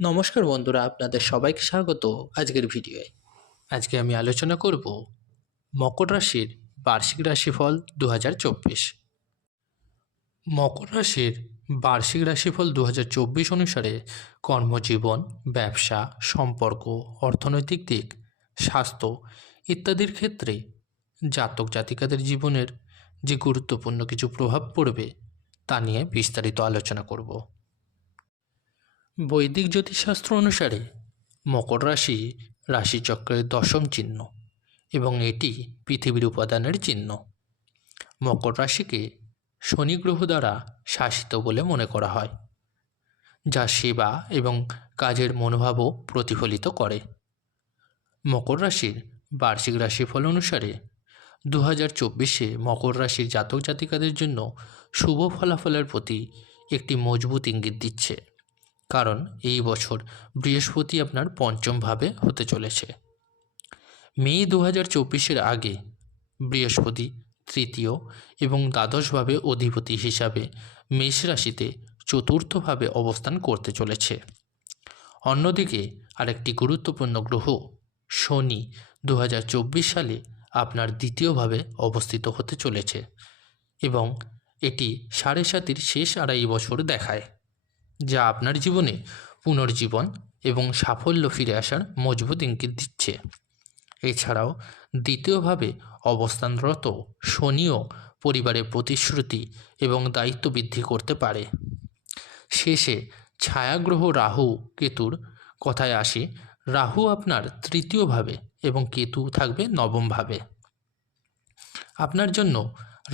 নমস্কার বন্ধুরা, আপনাদের সবাইকে স্বাগত আজকের ভিডিওয়ে। আজকে আমি আলোচনা করব মকর রাশির বার্ষিক রাশিফল 2024। মকর রাশির বার্ষিক রাশিফল 2024 অনুসারে কর্মজীবন, ব্যবসা, সম্পর্ক, অর্থনৈতিক দিক, স্বাস্থ্য ইত্যাদির ক্ষেত্রে জাতক জাতিকাদের জীবনের যে গুরুত্বপূর্ণ কিছু প্রভাব পড়বে তা নিয়ে বিস্তারিত আলোচনা করব। বৈদিক জ্যোতিষশাস্ত্র অনুসারে মকর রাশি রাশিচক্রের দশম চিহ্ন এবং এটি পৃথিবীর উপাদানের চিহ্ন। মকর রাশিকে শনি গ্রহ দ্বারা শাসিত বলে মনে করা হয়, যা সেবা এবং কাজের মনোভাবও প্রতিফলিত করে। মকর রাশির বার্ষিক রাশিফল অনুসারে 2024-এ মকর রাশির জাতক জাতিকাদের জন্য শুভ ফলাফলের প্রতি একটি মজবুত ইঙ্গিত দিচ্ছে, কারণ এই বছর বৃহস্পতি আপনার পঞ্চম ভাবে হতে চলেছে। মে 2024-এর আগে বৃহস্পতি তৃতীয় এবং দ্বাদশভাবে অধিপতি হিসাবে মেষ রাশিতে চতুর্থভাবে অবস্থান করতে চলেছে। অন্যদিকে আরেকটি গুরুত্বপূর্ণ গ্রহ শনি 2024 সালে আপনার দ্বিতীয়ভাবে অবস্থিত হতে চলেছে এবং এটি 7.5-এর শেষ আড়াই বছর দেখায়, যা আপনার জীবনে পুনর্জীবন এবং সাফল্য ফিরে আসার মজবুত ইঙ্গিত দিচ্ছে। এছাড়াও দ্বিতীয়ভাবে অবস্থানরত শনিও পরিবারের প্রতিশ্রুতি এবং দায়িত্ব বৃদ্ধি করতে পারে। শেষে ছায়াগ্রহ রাহু কেতুর কথায় আসি, রাহু আপনার তৃতীয়ভাবে এবং কেতু থাকবে নবমভাবে। আপনার জন্য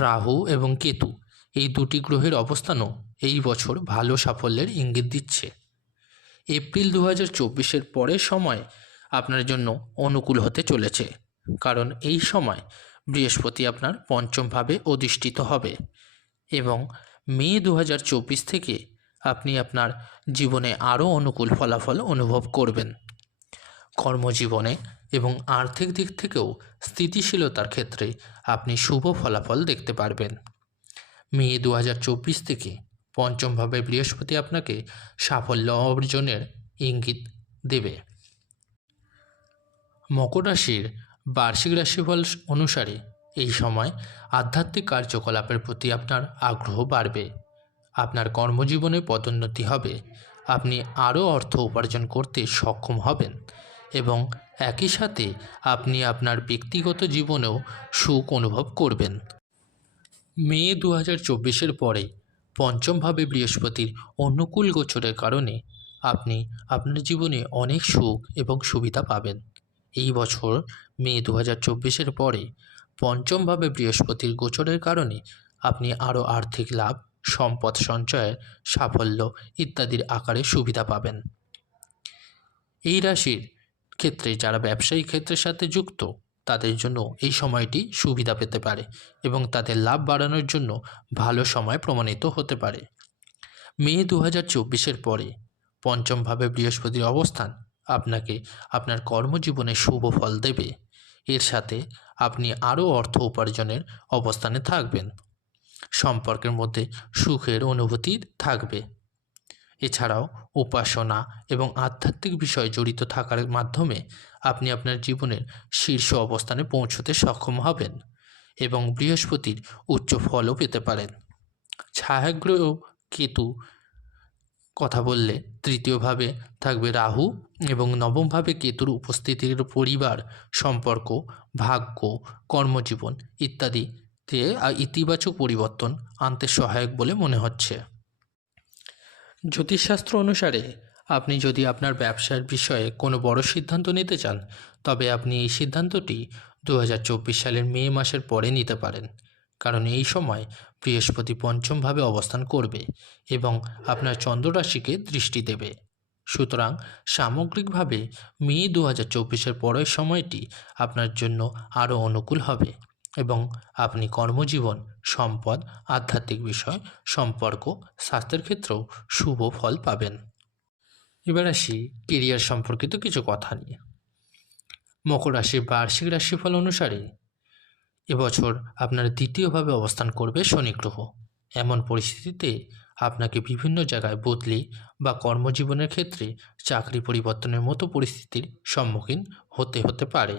রাহু এবং কেতু এই দুটি গ্রহের অবস্থানও এই বছর ভালো সাফল্যের ইঙ্গিত দিচ্ছে। এপ্রিল 2024-এর পরের সময় আপনার জন্য অনুকূল হতে চলেছে, কারণ এই সময় বৃহস্পতি আপনার পঞ্চমভাবে অধিষ্ঠিত হবে এবং মে 2024 থেকে আপনি আপনার জীবনে আরও অনুকূল ফলাফল অনুভব করবেন। কর্মজীবনে এবং আর্থিক দিক থেকেও স্থিতিশীলতার ক্ষেত্রে আপনি শুভ ফলাফল দেখতে পারবেন। মে 2024 থেকে পঞ্চমভাবে বৃহস্পতি আপনাকে সাফল্য অর্জনের ইঙ্গিত দেবে। মকর রাশির বার্ষিক রাশিফল অনুসারে এই সময় আধ্যাত্মিক কার্যকলাপের প্রতি আপনার আগ্রহ বাড়বে। আপনার কর্মজীবনে পদোন্নতি হবে, আপনি আরও অর্থ উপার্জন করতে সক্ষম হবেন এবং একই সাথে আপনি আপনার ব্যক্তিগত জীবনেও সুখ অনুভব করবেন। মে 2024-এর পরে পঞ্চমভাবে বৃহস্পতির অনুকূল গোচরের কারণে আপনি আপনার জীবনে অনেক সুখ এবং সুবিধা পাবেন। এই বছর মে 2024-এর পরে পঞ্চমভাবে বৃহস্পতির গোচরের কারণে আপনি আরও আর্থিক লাভ, সম্পদ সঞ্চয়ের সাফল্য ইত্যাদির আকারে সুবিধা পাবেন। এই রাশির ক্ষেত্রে যারা ব্যবসায়িক ক্ষেত্রের সাথে যুক্ত তাদের জন্য এই সময়টি সুবিধা পেতে পারে এবং তাদের লাভ বাড়ানোর জন্য ভালো সময় প্রমাণিত হতে পারে। মে 2024-এর পরে পঞ্চমভাবে বৃহস্পতির অবস্থান আপনাকে আপনার কর্মজীবনে শুভ ফল দেবে। এর সাথে আপনি আরও অর্থ উপার্জনের অবস্থানে থাকবেন, সম্পর্কের মধ্যে সুখের অনুভূতি থাকবে। এছাড়াও উপাসনা এবং আধ্যাত্মিক বিষয় জড়িত থাকার মাধ্যমে আপনি আপনার জীবনের শীর্ষ অবস্থানে পৌঁছতে সক্ষম হবেন এবং বৃহস্পতির উচ্চ ফলও পেতে পারেন। ছায়াগ্রহ কেতু কথা বললে তৃতীয়ভাবে থাকবে রাহু এবং নবমভাবে কেতুর উপস্থিতির পরিবার, সম্পর্ক, ভাগ্য, কর্মজীবন ইত্যাদিতে ইতিবাচক পরিবর্তন আনতে সহায়ক বলে মনে হচ্ছে। জ্যোতিষশাস্ত্র অনুসারে আপনি যদি আপনার ব্যবসার বিষয়ে কোনো বড় সিদ্ধান্ত নিতে চান, তবে আপনি এই সিদ্ধান্তটি 2024 সালের মে মাসের পরে নিতে পারেন, কারণ এই সময় বৃহস্পতি পঞ্চমভাবে অবস্থান করবে এবং আপনার চন্দ্র রাশিকে দৃষ্টি দেবে। সুতরাং সামগ্রিকভাবে মে 2024-এর পরের সময়টি আপনার জন্য আরও অনুকূল হবে এবং আপনি কর্মজীবন, সম্পদ, আধ্যাত্মিক বিষয়, সম্পর্ক, স্বাস্থ্যের ক্ষেত্রেও শুভ ফল পাবেন। এবার আসি কেরিয়ার সম্পর্কিত কিছু কথা নিয়ে। মকর রাশির বার্ষিক রাশিফল অনুসারে এবছর আপনার দ্বিতীয়ভাবে অবস্থান করবে শনি গ্রহ। এমন পরিস্থিতিতে আপনাকে বিভিন্ন জায়গায় বদলি বা কর্মজীবনের ক্ষেত্রে চাকরি পরিবর্তনের মতো পরিস্থিতির সম্মুখীন হতে পারে।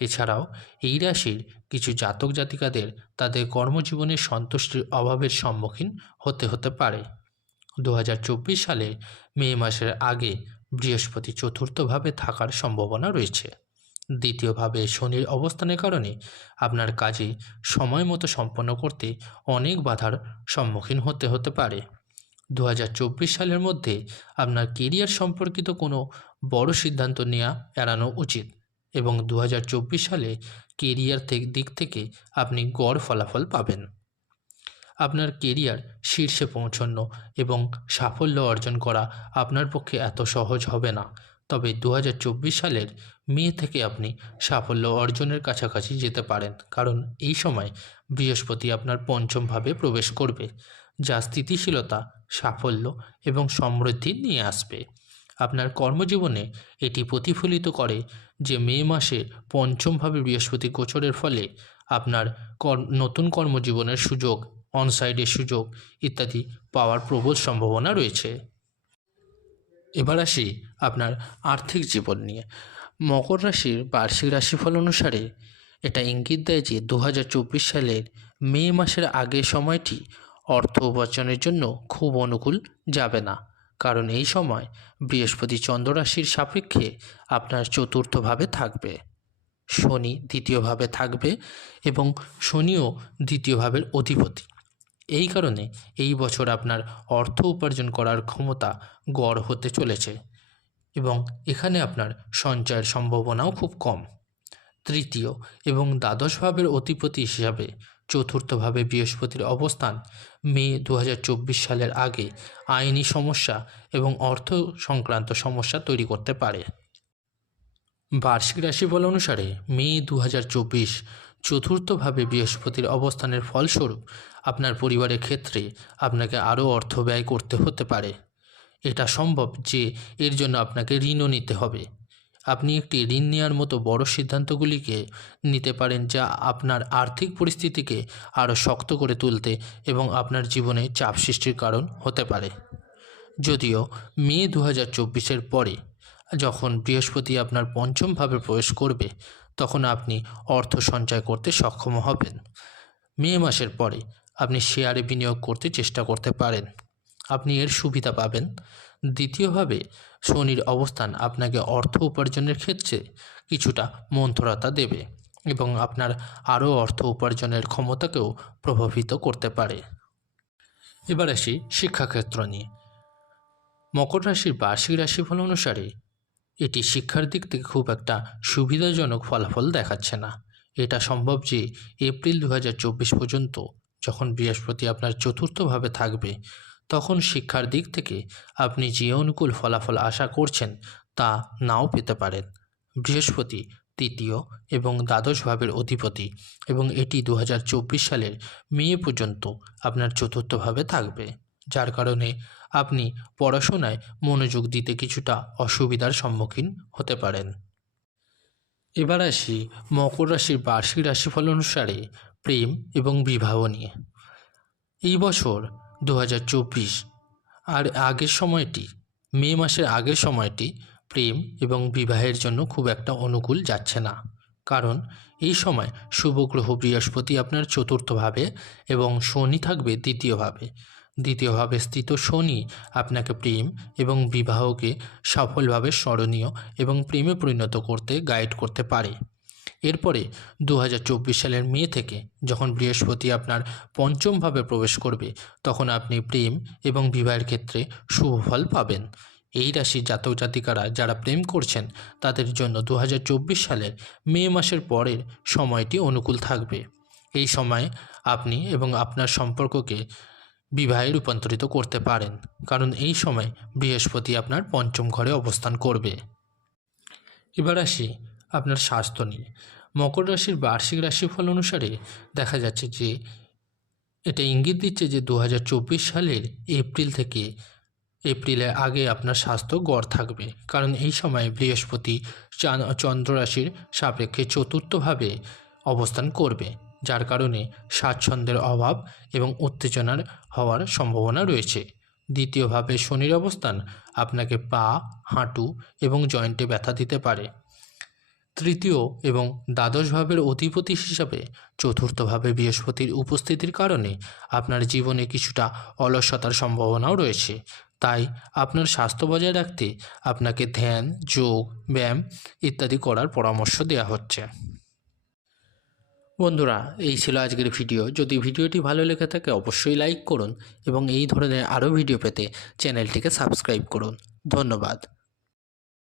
এছাড়াও এই রাশির কিছু জাতক জাতিকাদের তাদের কর্মজীবনের সন্তুষ্টির অভাবের সম্মুখীন হতে পারে। 2024 সালের মে মাসের আগে বৃহস্পতি চতুর্থভাবে থাকার সম্ভাবনা রয়েছে। দ্বিতীয়ভাবে শনির অবস্থানের কারণে আপনার কাজে সময় মতো সম্পন্ন করতে অনেক বাধার সম্মুখীন হতে পারে। 2024 সালের মধ্যে আপনার কেরিয়ার সম্পর্কিত কোনো বড় সিদ্ধান্ত নেওয়া এড়ানো উচিত এবং 2024 সালে কেরিয়ার দিক থেকে আপনি গড় ফলাফল পাবেন। আপনার কেরিয়ার শীর্ষে পৌঁছানো এবং সাফল্য অর্জন করা আপনার পক্ষে এত সহজ হবে না, তবে 2024 সালের মে থেকে আপনি সাফল্য অর্জনের কাছাকাছি যেতে পারেন, কারণ এই সময় বৃহস্পতি আপনার পঞ্চমভাবে প্রবেশ করবে, যা স্থিতিশীলতা, সাফল্য এবং সমৃদ্ধি নিয়ে আসবে। আপনার কর্মজীবনে এটি প্রতিফলিত করে যে মে মাসে পঞ্চমভাবে বৃহস্পতি গোচরের ফলে আপনার নতুন কর্মজীবনের সুযোগ, অনসাইডের সুযোগ ইত্যাদি পাওয়ার প্রবল সম্ভাবনা রয়েছে। এবার আসি আপনার আর্থিক জীবন নিয়ে। মকর রাশির বার্ষিক রাশিফল অনুসারে এটা ইঙ্গিত দেয় যে 2024 সালের মে মাসের আগের সময়টি অর্থ উপার্জনের জন্য খুব অনুকূল যাবে না, কারণ এই সময় বৃহস্পতি চন্দ্র রাশির সাপেক্ষে আপনার চতুর্থভাবে থাকবে, শনি দ্বিতীয়ভাবে থাকবে এবং শনিও দ্বিতীয় ভাবের অধিপতি। এই কারণে এই বছর আপনার অর্থ উপার্জন করার ক্ষমতা গড় হতে চলেছে এবং এখানে আপনার সঞ্চয়ের সম্ভাবনাও খুব কম। তৃতীয় এবং দ্বাদশ ভাবের অধিপতি হিসাবে চতুর্থভাবে বৃহস্পতির অবস্থান মে 2024 সালের আগে আইনি সমস্যা এবং অর্থ সংক্রান্ত সমস্যা তৈরি করতে পারে। বার্ষিক রাশিফল অনুসারে মে 2024 চতুর্থভাবে বৃহস্পতির অবস্থানের ফলস্বরূপ আপনার পরিবারের ক্ষেত্রে আপনাকে আরও অর্থ ব্যয় করতে হতে পারে। এটা সম্ভব যে এর জন্য আপনাকে ঋণও নিতে হবে। আপনি একটি ঋণ নেওয়ার মতো বড় সিদ্ধান্তগুলিকে নিতে পারেন, যা আপনার আর্থিক পরিস্থিতিকে আরও শক্ত করে তুলতে এবং আপনার জীবনে চাপ সৃষ্টির কারণ হতে পারে। যদিও মে 2024-এর পরে যখন বৃহস্পতি আপনার পঞ্চমভাবে প্রবেশ করবে, তখন আপনি অর্থ সঞ্চয় করতে সক্ষম হবেন। মে মাসের পরে আপনি শেয়ারে বিনিয়োগ করতে চেষ্টা করতে পারেন, আপনি এর সুবিধা পাবেন। দ্বিতীয়ভাবে শনির অবস্থান আপনাকে অর্থ উপার্জনের ক্ষেত্রে কিছুটা মন্থরতা দেবে এবং আপনার আরও অর্থ উপার্জনের ক্ষমতাকেও প্রভাবিত করতে পারে। এবার আসি শিক্ষাক্ষেত্র নিয়ে। মকর রাশির বার্ষিক রাশিফল অনুসারে এটি শিক্ষার দিক থেকে খুব একটা সুবিধাজনক ফলাফল দেখাচ্ছে না। এটা সম্ভব যে এপ্রিল 2024 পর্যন্ত যখন বৃহস্পতি আপনার চতুর্থভাবে থাকবে, তখন শিক্ষার দিক থেকে আপনি যে অনুকূল ফলাফল আশা করছেন তা নাও পেতে পারেন। বৃহস্পতি তৃতীয় এবং দ্বাদশ ভাবের অধিপতি এবং এটি 2024 সালের মে পর্যন্ত আপনার চতুর্থভাবে থাকবে, যার কারণে আপনি পড়াশোনায় মনোযোগ দিতে কিছুটা অসুবিধার সম্মুখীন হতে পারেন। এবার আসি মকর রাশির বার্ষিক রাশিফল অনুসারে প্রেম এবং বিবাহ নিয়ে। এই বছর 2024 আর আগের সময়টি, মে মাসের আগের সময়টি প্রেম এবং বিবাহের জন্য খুব একটা অনুকূল যাচ্ছে না, কারণ এই সময় শুভ গ্রহ বৃহস্পতি আপনার চতুর্থভাবে এবং শনি থাকবে দ্বিতীয়ভাবে। দ্বিতীয়ভাবে স্থিত শনি আপনাকে প্রেম এবং বিবাহকে সফলভাবে স্মরণীয় এবং প্রেমে পরিণত করতে গাইড করতে পারে। এরপরে 2024 সালের মে থেকে যখন বৃহস্পতি আপনার পঞ্চমভাবে প্রবেশ করবে, তখন আপনি প্রেম এবং বিবাহের ক্ষেত্রে শুভ ফল পাবেন। এই রাশির জাতক জাতিকারা যারা প্রেম করছেন তাদের জন্য 2024 সালের মে মাসের পরের সময়টি অনুকূল থাকবে। এই সময় আপনি এবং আপনার সম্পর্ককে বিবাহে রূপান্তরিত করতে পারেন, কারণ এই সময় বৃহস্পতি আপনার পঞ্চম ঘরে অবস্থান করবে। এবার আসি আপনার স্বাস্থ্য নিয়ে। মকর রাশির বার্ষিক রাশিফল অনুসারে দেখা যাচ্ছে যে এটা ইঙ্গিত দিচ্ছে যে 2024 সালের এপ্রিলের আগে আপনার স্বাস্থ্য গড় থাকবে, কারণ এই সময় বৃহস্পতি চন্দ্র রাশির সাপেক্ষে চতুর্থভাবে অবস্থান করবে যার কারণে স্বাচ্ছন্দ্যের অভাব এবং উত্তেজনার হওয়ার সম্ভাবনা রয়েছে। দ্বিতীয়ভাবে শনির অবস্থান আপনাকে পা, হাঁটু এবং জয়েন্টে ব্যথা দিতে পারে। তৃতীয় এবং দ্বাদশ ভাবের অধিপতি হিসাবে চতুর্থভাবে বৃহস্পতির উপস্থিতির কারণে আপনার জীবনে কিছুটা অলসতার সম্ভাবনাও রয়েছে। তাই আপনার স্বাস্থ্য বজায় রাখতে আপনাকে ধ্যান, যোগ, ব্যায়াম ইত্যাদি করার পরামর্শ দেওয়া হচ্ছে। বন্ধুরা, এই ছিল আজকের ভিডিও। যদি ভিডিওটি ভালো লেগে থাকে অবশ্যই লাইক করুন এবং এই ধরনের আরও ভিডিও পেতে চ্যানেলটিকে সাবস্ক্রাইব করুন। ধন্যবাদ।